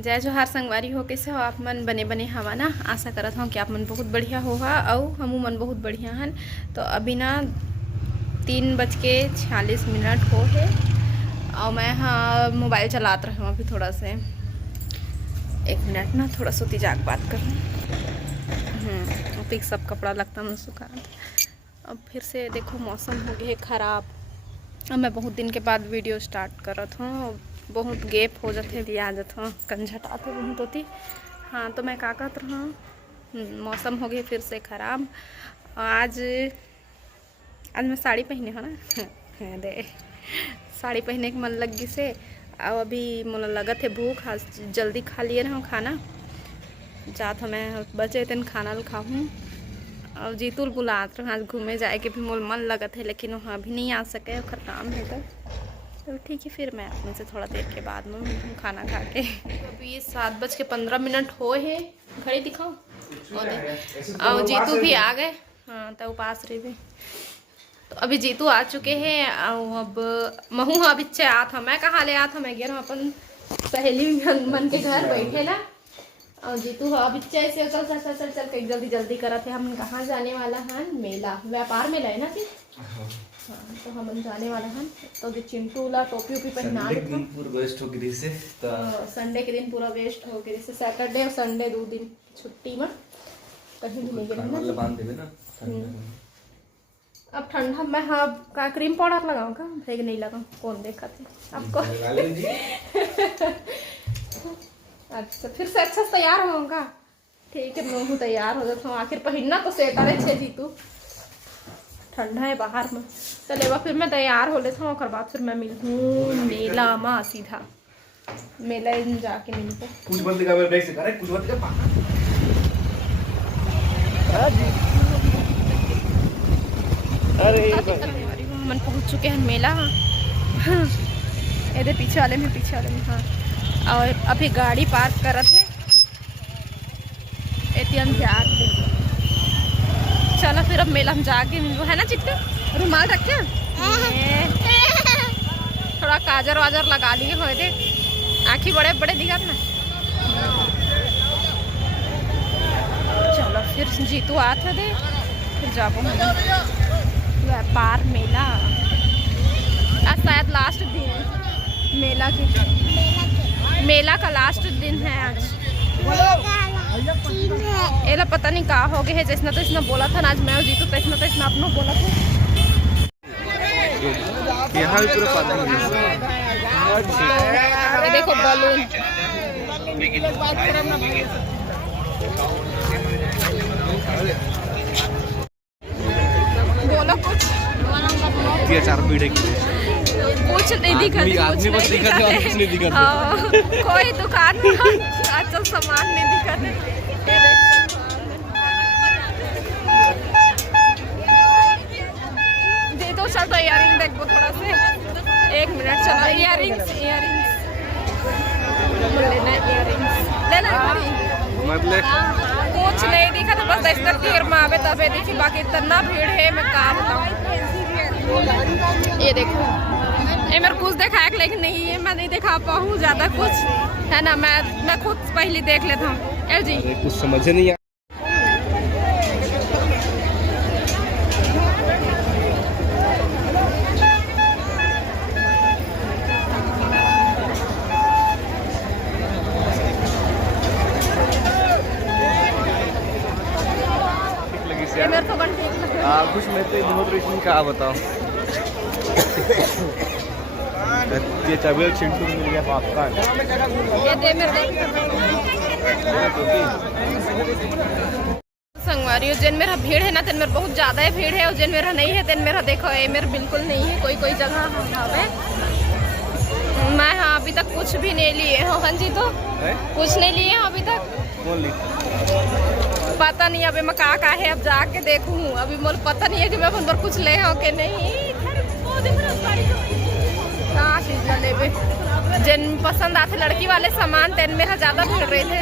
जय जोहार संगवारी हो, कैसे हो आप मन? बने बने हवा ना। आशा करत हूँ कि आप मन बहुत बढ़िया होगा और हमू मन बहुत बढ़िया हन। तो अभी ना 3:46 हो है और मैं हाँ मोबाइल चलात रहा हूँ अभी थोड़ा से। 1 मिनट ना, थोड़ा सोती जाग बात कर रही हूँ। फिर सब कपड़ा लगता मैं सुखा। अब फिर से देखो मौसम हो गया ख़राब। अब मैं बहुत दिन के बाद वीडियो स्टार्ट करत हूँ। बहुत गैप हो जाते भी आ जाते हूँ, कंझट आते बहुत होती। हाँ तो मैं का कहत रहा, मौसम हो गया फिर से ख़राब। आज मैं साड़ी पहने हो ना दे साड़ी पहने के मन लग गई से। और अभी मोला लगत है भूख, आज जल्दी खा लिए रहा खाना। जात मैं बचे तेन खाना खाऊँ। और जीतुल बुलात रहा आज घूमे जाए के भी मोल मन लगत है, लेकिन वहाँ अभी नहीं आ सके, और काम है तो ठीक है। फिर मैं अपने से थोड़ा देर के बाद में खाना खा के। अभी 7:15 हो है, घड़ी दिखाओ। और जीतू भी आ गए। हाँ तो उपास रही भी। तो अभी जीतू आ चुके हैं। और अब महू हाँ बिच्चे आत मैं कहाँ ले आत मैं गिर अपन सहेली मन के घर बैठे ना। और जीतू हाँ बिच्चे ऐसे चल चल चल चल चल कहीं जल्दी जल्दी करा थे। हम कहाँ जाने वाला है? मेला, व्यापार मेला है ना फिर। हाँ तो हम जाने वाला हैं। तो जो चिंटू ला टोपी उपी पहना पूरा वेस्ट हो गई से। संडे के दिन पूरा वेस्ट हो गई से। सैटरडे और संडे 2 दिन छुट्टी में कहीं भी नहीं गए ना। बांध देवे ना। अब ठंडा में हाँ का क्रीम पाउडर लगाऊं का? फेंक नहीं लगाऊं, कौन देखा थे आपको? अच्छा फिर से अच्छा तैयार होगा। ठीक है मैं तैयार हो जाता हूँ। आखिर पहनना तो स्वेटर है जीतू, ठंडा है बाहर में। चलेगा फिर मैं तैयार हो लेता हूँ। और बाद फिर मैं मिलूँ मेला में, सीधा मेला जाके मिलते। कुछ बंद का ब्रेक से करे, कुछ बंद का अरे मन पहुँच चुके हैं मेला। हाँ ये पीछे वाले में हाँ। और अभी गाड़ी पार्क कर थे एटीएम से आके। चलो फिर अब मेला हम जाके मिलो है ना। चिट्टू रुमाल रखे थोड़ा काजर वाजर लगा लिए हो दे, आँखी बड़े बड़े दिखत ना। चलो फिर जीतू आते दे, फिर जाबो व्यापार मेला। आज शायद लास्ट दिन मेला का लास्ट दिन है आज। एला पता नहीं कहा हो गया है। जैसना तो इसने बोला था ना आज मैं और जीतू, तैसना तो इसने अपना बोला था। यहाँ भी पूरा पता है। देखो बलून बोलो कुछ। ये 4 पीढ़े की कुछ नहीं दिखा, आदमी बस दिखा थे और कुछ नहीं दिखा। कोई दुकान में अच्छा सामान नहीं दिखा थे। दे दो चल तो इयररिंग देखो थोड़ा से। 1 मिनट चलो। इयररिंग्स लेना कुछ नहीं दिखा था, बस ऐसा तीर में आवे तबे देखी। बाकी इतना भीड़ है मैं क्या बताऊँ। ये देखो ये मेरे कुछ देखा है लेकिन नहीं है, मैं नहीं दिखा पाऊँ ज़्यादा कुछ है ना। मैं खुद पहले देख लेता हूँ। एल जी कुछ समझ नहीं कुछ। मैं तो डिमोट्रेशन का बताऊं। ये तबीयत चिंटू मिल गया आपका। ये दे मेरे संगवारी जिन मेरा भीड़ है ना, तेन मेरा बहुत ज़्यादा है भीड़ है। और जिन मेरा नहीं है तेन मेरा देखो ये मेरा बिल्कुल नहीं है। कोई जगह है मैं हाँ अभी तक कुछ भी नहीं लिए हो। हाँ जी तो कुछ नहीं लिए हो अभी तक। पता नहीं अभी मैं का है, अब जाके देखूँ। अभी मुझे पता नहीं है कि मैं पर कुछ ले हो के नहीं। कहाँ चीज ले जिन पसंद आते लड़की वाले सामान तेन में ज़्यादा भीड़ रहे थे।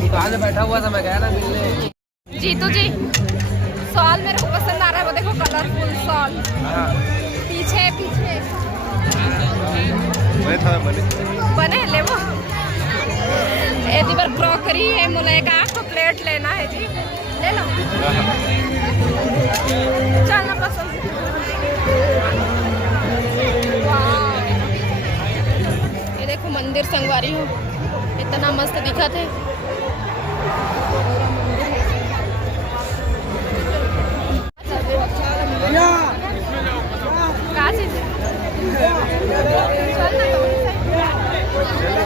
दुकान बैठा हुआ था, मैं गया ना मिलने। जीतू जी शॉल मेरे को पसंद आ रहा है, वो देखो कलरफुल शॉल। पीछे बने ले वो एदी बार क्रॉकरी है मुलाय का आपको प्लेट लेना है जी ले लो चलना पसंद ये देखो मंदिर संगवारी हो इतना मस्त दिखा थे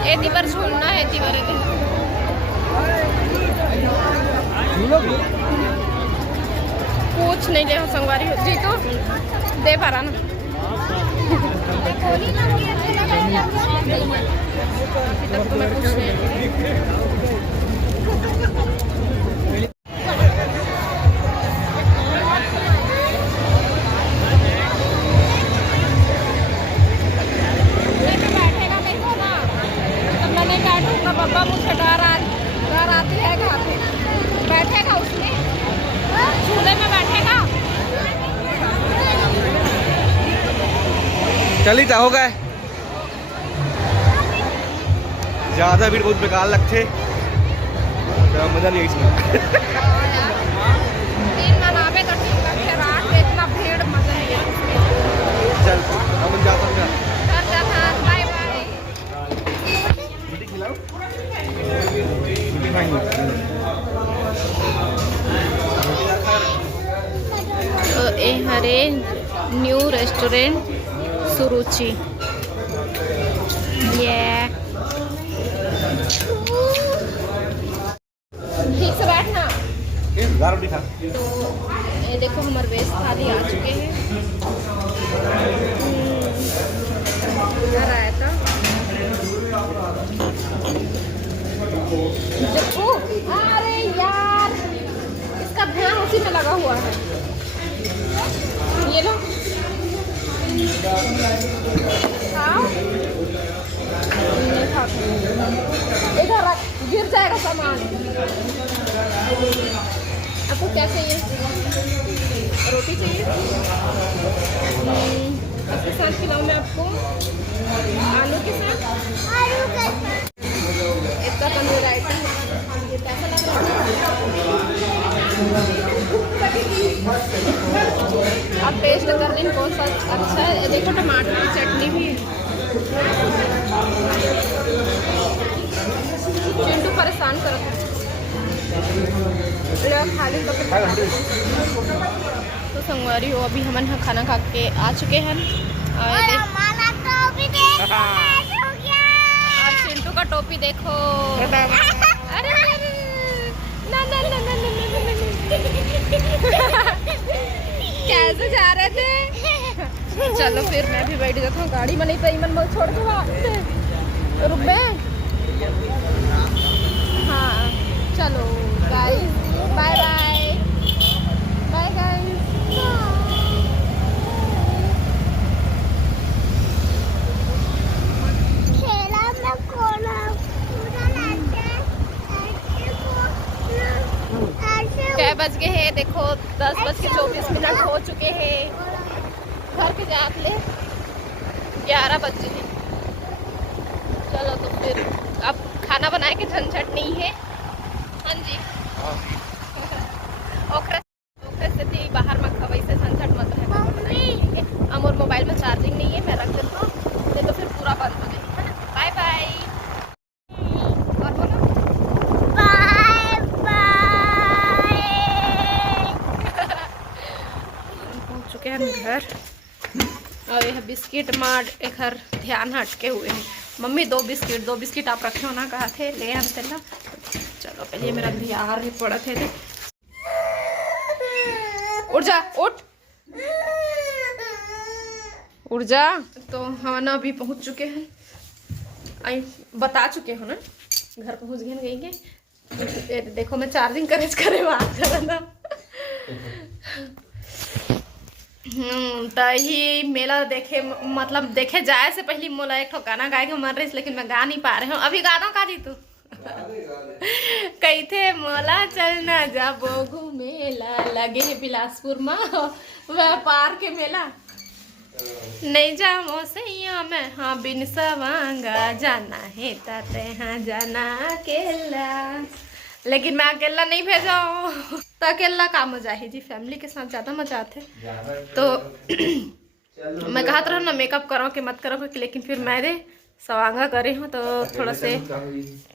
एती बार छोड़ना है एती बार कुछ नहीं ले संगवारी हो जी तो दे पा रहा ना अभी तक तो मैं कुछ नहीं पापा मुझे डर आती है घर पे बैठेगा उसमें झूले में बैठेगा चल ही जाओगे ज्यादा भीड़ बहुत बेकार लगते तो मजा नहीं इसमें तीन मनावे तो ठीक है रात में इतना भीड़ मजा है चल हम जाता हैं घर जाता बाय बाय तो ए हरे न्यू रेस्टोरेंट सुरुचि ये ठीक से बैठना तो ये देखो हमारे वेस्ट थाली आ चुके हैं आया था अरे यार इसका ध्यान उसी में लगा हुआ है ये लो इधर रख गिर जाएगा सामान आपको क्या चाहिए रोटी चाहिए इसके साथ खिलाऊं मैं आपको आलू के साथ इतना पनीर आइटम ये कैसा लग रहा है आप टेस्ट कर लें कौन सा अच्छा है देखो टमाटर की चटनी भी चिंटू परेशान करो खाली तो संगवारी हो अभी हम खाना खा के आ चुके हैं और चिंटू का टोपी देखो अरे ना ना ना ना कैसे जा रहे थे चलो फिर मैं भी बैठ जाता हूँ गाड़ी में नहीं तो ईमन मत छोड़ के रुक बे हाँ चलो guys bye bye bye guys क्या बज गए हैं देखो 10:24 हो चुके हैं घर के जाते 11 बज गए चलो तो फिर अब खाना बनाए के झंझट नहीं है हाँ जी ओखरे से थी बाहर में खवाई से झंझट मत है हम और मोबाइल में चार्जिंग नहीं है मैं रख देता हूँ नहीं तो फिर पूरा बंद हो जाए है ना बाय बाय और बोलो पहुँच चुके हैं घर और यह बिस्किट मार एक हर ध्यान हटके हुए हैं मम्मी दो बिस्किट आप रखे हो ना कहा थे ले आते ना चलो पहले मेरा ध्यान ही पड़ा थे उठ जा उठ जा तो हम ना अभी पहुंच चुके हैं आई बता चुके हो ना घर पहुंच गए गएंगे देखो मैं चार्जिंग करे बात कर ना तो ही मेला देखे मतलब देखे जाए से पहले मोला एक ठो गाना गाए के मन रही लेकिन मैं गा नहीं पा रही हूँ अभी गाना का जी तू कही थे मोला चलना जाबो घूमेला लगे है बिलासपुर में व्यापार के मेला नहीं जाओ सैया मैं हाँ बिन सवांगा जाना है ताते हाँ जाना अकेला, लेकिन मैं अकेला नहीं भेजा हूँ। तो अकेला का मजा है जी, फैमिली के साथ ज़्यादा मजा आते। तो मैं कहा था ना मेकअप करो कि मत करो, लेकिन फिर मैंने सवांगा करे हूँ तो थोड़ा से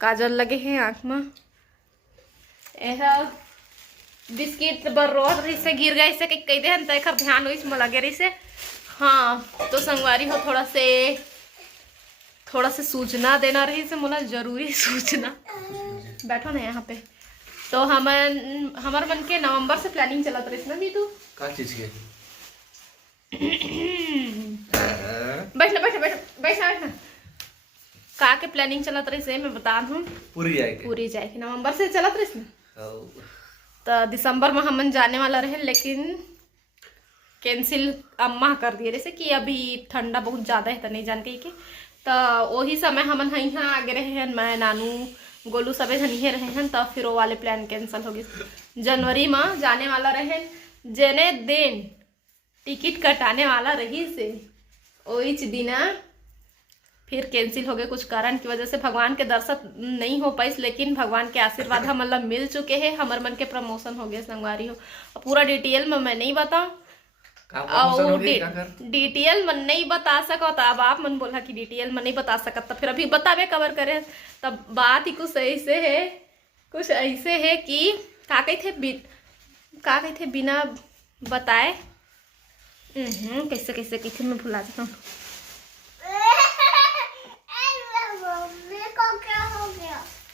काजल लगे हैं आँख में। यह बिस्किट बर्रोड रही से गिर गए से कई दे हन तक ध्यान हुई इसमें लगे रही से। हाँ तो संगवारी हो थोड़ा से सूचना देना रही से मोला जरूरी सूचना। बैठो ना यहाँ पे। तो हमार मन के नवंबर से प्लानिंग चलत रही ना नीतू का चीज के बैठना का के प्लानिंग चलत रही से मैं बता दूँ। पूरी जाएगी नवंबर से चलत रही ना। तो दिसंबर में हमन जाने वाला रहे, लेकिन कैंसिल अम्मा कर दिए जैसे कि अभी ठंडा बहुत ज़्यादा है तो नहीं जान के। तो वही समय हमन यहाँ आगे रहे हैं, मैं नानू गोलू सबे जनिए रहे हैं। तब फिर वो वाले प्लान कैंसिल हो गए। जनवरी में जाने वाला रहे, जने दिन टिकट कटाने वाला रही से वही दिना फिर कैंसिल हो गए कुछ कारण की वजह से। भगवान के दर्शन नहीं हो पाई, लेकिन भगवान के आशीर्वाद हम मतलब मिल चुके हैं। हमारे मन के प्रमोशन हो गए संगवारी हो। पूरा डिटेल में मैं नहीं बताऊँ और डिटेल मन नहीं बता सकत। अब आप मन बोला कि डिटेल में नहीं बता सकत तो फिर अभी बतावे कवर करे। तब बात ही कुछ ऐसे है कि का कही थे बिना बताए कैसे कहते मैं भुला जाता हूँ।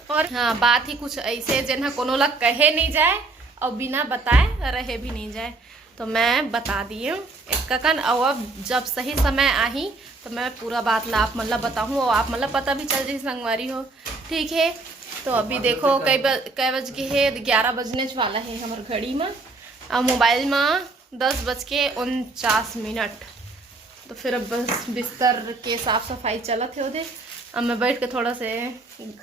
और हाँ बात ही कुछ ऐसे जन कोनो लग कहे नहीं जाए और बिना बताए रहे भी नहीं जाए। तो मैं बता दिए एक कन, और अब जब सही समय आई तो मैं पूरा बात ला आप मतलब बताऊँ और आप मतलब पता भी चल जाए संगवारी हो। ठीक है। तो अभी देखो कई बज के है 11 बजने वाला है हमारे घड़ी में और मोबाइल में 10:49। तो फिर अब बस बिस्तर के साफ सफाई चलत है उधर। अब मैं बैठ के थोड़ा से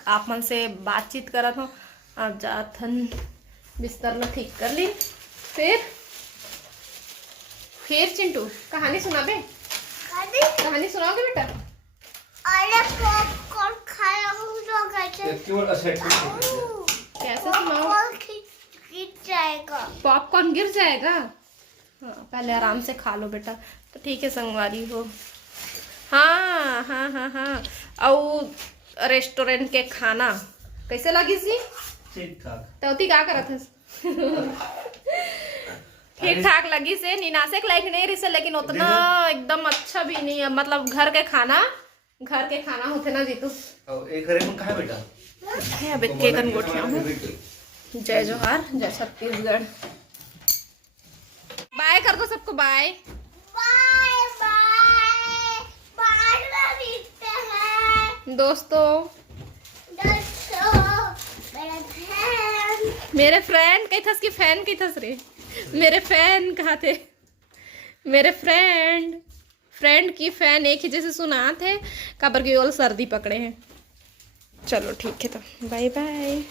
आप मन से बातचीत करत हूँ। अब जाथन बिस्तर में ठीक कर ली। फिर चिंटू कहानी सुनाबे? कहानी सुनाओगे बेटा? अरे पॉपकॉर्न खाया हूँ तो कैसे सुनाओ? गिर जाएगा। पॉपकॉर्न गिर जाएगा? हाँ पहले आराम से खा लो बेटा। तो ठीक है संगवारी हो। हाँ और रेस्टोरेंट के खाना कैसे लगी सी? ठीक ठाक। तो क्या करत है? ठीक ठाक लगी से, निनासे लायक नहीं रही से, लेकिन उतना एकदम अच्छा भी नहीं है। मतलब घर के खाना होते ना जीतू। एक घरे में कहाँ बेटा? अब केकन गोठिया हूँ। जय जोहार, जय छत्तीसगढ़। बाय कर दो सबको। बाय दोस्तों। मेरे फ्रेंड कही थस की फैन कही थस रे? मेरे फैन कहाँ थे? मेरे फ्रेंड की फैन एक ही जैसे सुना थे काबर की ओल सर्दी पकड़े हैं। चलो ठीक है तो बाय बाय।